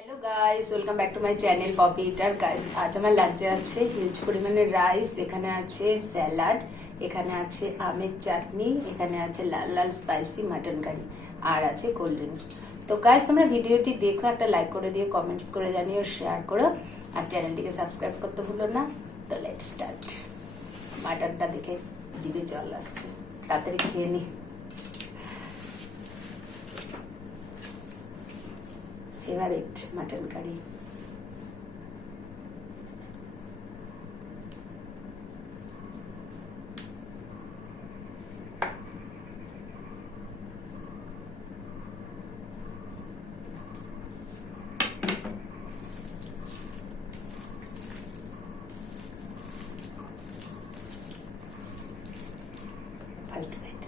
Hello guys, welcome back to my channel Poppy Eater. Guys, আজ আমার লাঞ্চে আছে হিউজ পরিমাণে রাইস, এখানে আছে স্যালাড, এখানে আছে আমের চাটনি, এখানে আছে লাল লাল স্পাইসি মাটন কারি, আর আছে কোল্ড ড্রিঙ্কস। তো গাইস, তোমরা ভিডিওটি দেখো, একটা লাইক করে দিও, কমেন্টস করে জানিও, শেয়ার করো, আর চ্যানেলটিকে সাবস্ক্রাইব করতে ভুলো না। তো লেটস স্টার্ট। মাটনটা দেখে জিভে জল আসছে, তাড়াতাড়ি খেয়ে নি। Favourite mutton curry. First bite.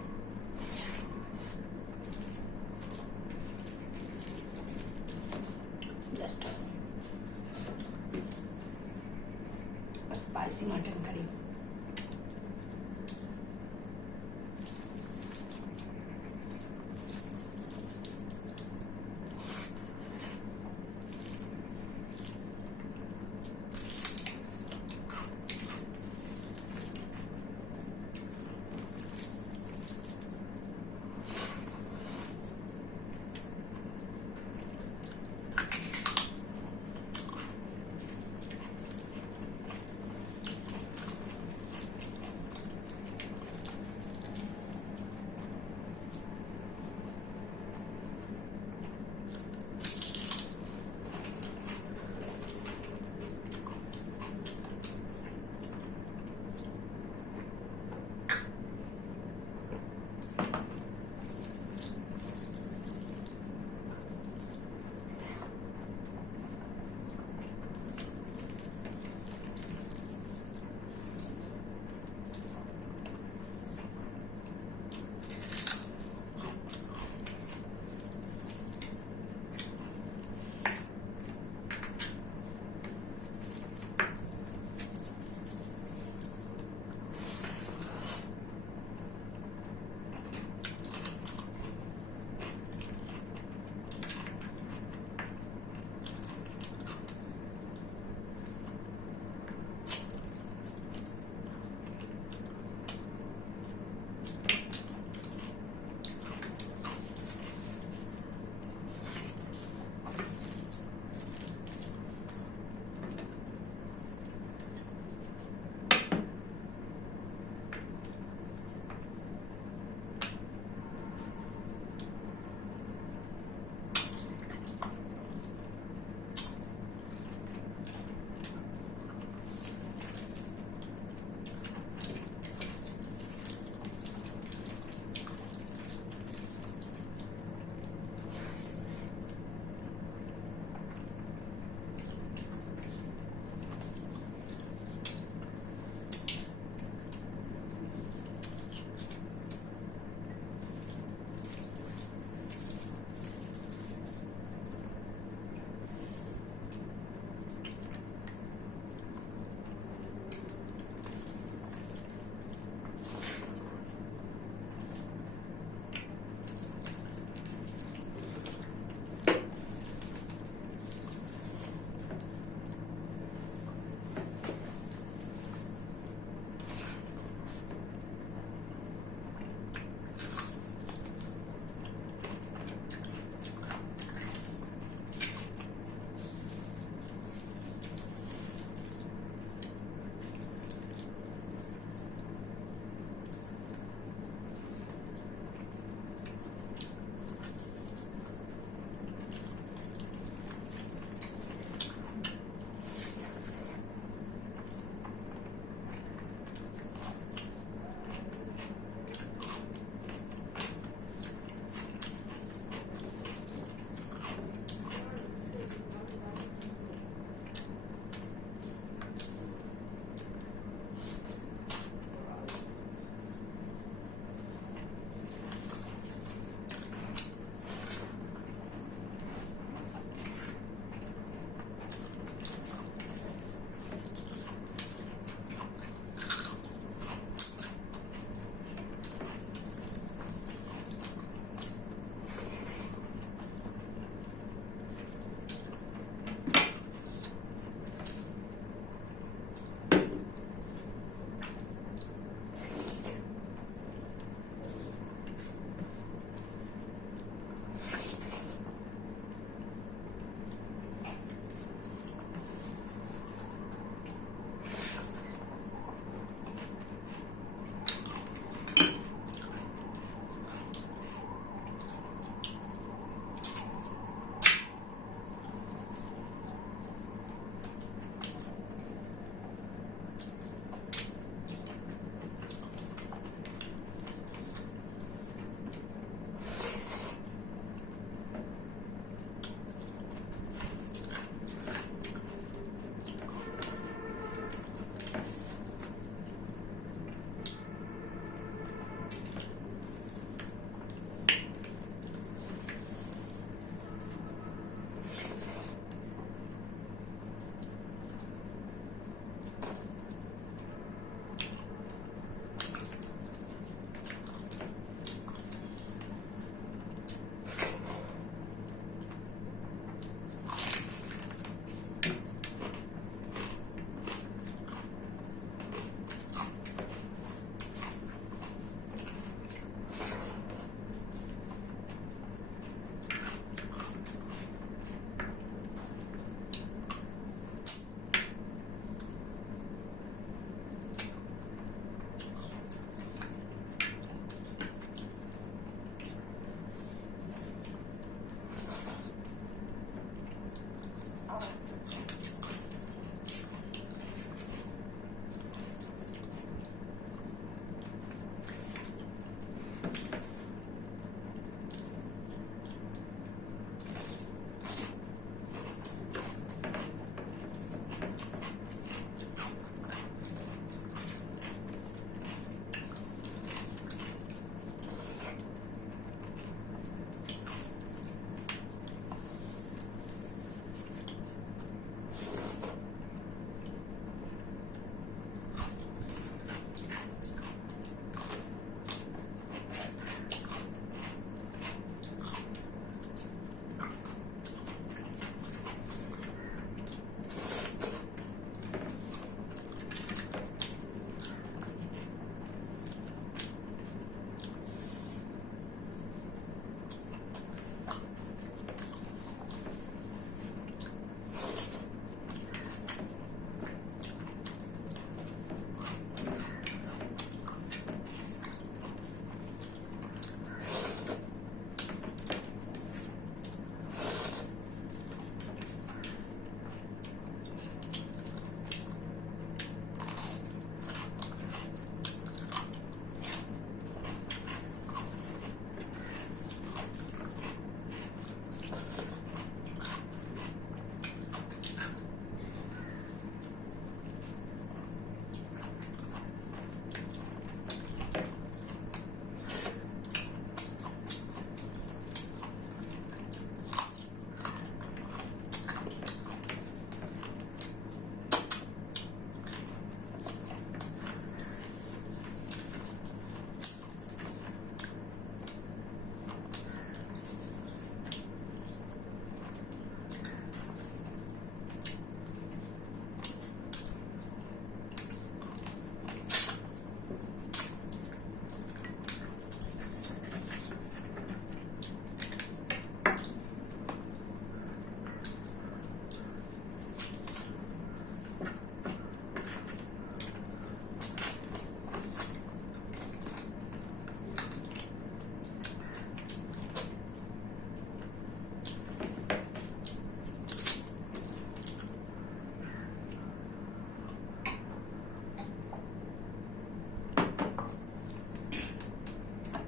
Just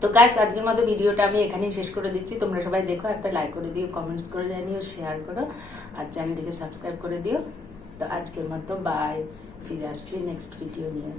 তো গাইস আজকের মতো ভিডিওটা আমি এখানেই শেষ করে দিচ্ছি। তোমরা সবাই দেখো, একটা লাইক করে দিও, কমেন্টস করে জানিও, শেয়ার করো আর চ্যানেলটিকে সাবস্ক্রাইব করে দিও। তো আজকের মতো বাই, ফিরে আসছি নেক্সট ভিডিও নিয়ে।